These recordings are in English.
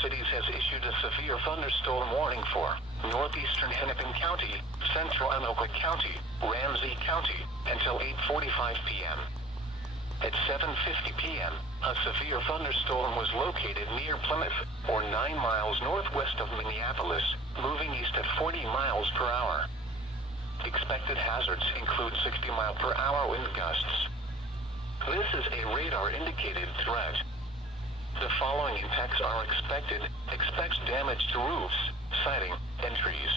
cities has issued a severe thunderstorm warning for northeastern Hennepin County, central Anoka County, Ramsey County, until 8:45 p.m. At 7:50 p.m., a severe thunderstorm was located near Plymouth, or 9 miles northwest of Minneapolis, moving east at 40 miles per hour. Expected hazards include 60-mile-per-hour wind gusts. This is a radar-indicated threat. The following impacts are expected. Expect damage to roofs, siding, and trees.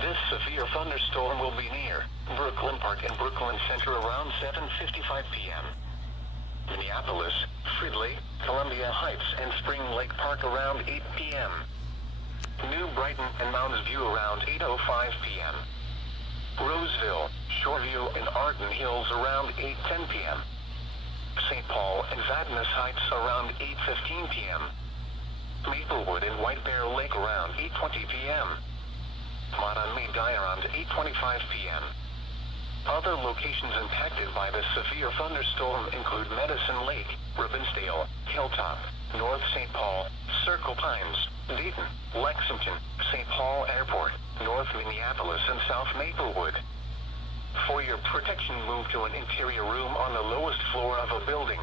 This severe thunderstorm will be near Brooklyn Park and Brooklyn Center around 7:55 p.m. Minneapolis, Fridley, Columbia Heights, and Spring Lake Park around 8 p.m. New Brighton and Mounds View around 8:05 p.m. Roseville, Shoreview, and Arden Hills around 8:10 p.m. St. Paul and Vadnais Heights around 8:15 p.m. Maplewood and White Bear Lake around 8:20 p.m. Mattawamkeag around 8:25 p.m. Other locations impacted by the severe thunderstorm include Medicine Lake, Robbinsdale, Hilltop, North St. Paul, Circle Pines, Dayton, Lexington, St. Paul Airport, North Minneapolis, and South Maplewood. For your protection, move to an interior room on the lowest floor of a building.